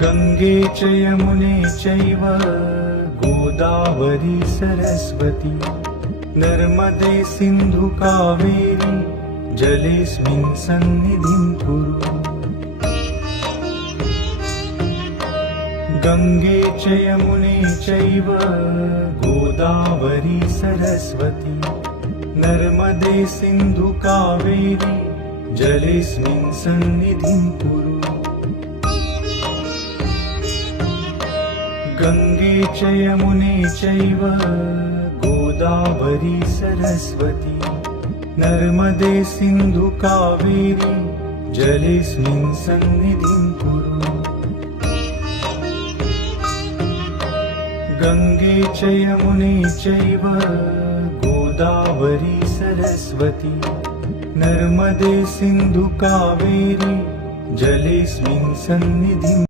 गंगे च यमुने चैव गोदावरी सरस्वती नर्मदे सिन्धु कावेरी जलेऽस्मिन् सन्निधिं कुरु। गंगे च यमुने चैव गोदावरी सरस्वती नर्मदे सिन्धु कावेरी जलेऽस्मिन् सन्निधिं कुरु। गंगे च यमुने चैव गोदावरी सरस्वती नर्मदे सिन्धु कावेरी जलेऽस्मिन् सन्निधिं कुरु। गंगे च यमुने चैव गोदावरी सरस्वती नर्मदे सिन्धु कावेरी जलेऽस्मिन् सन्निधिं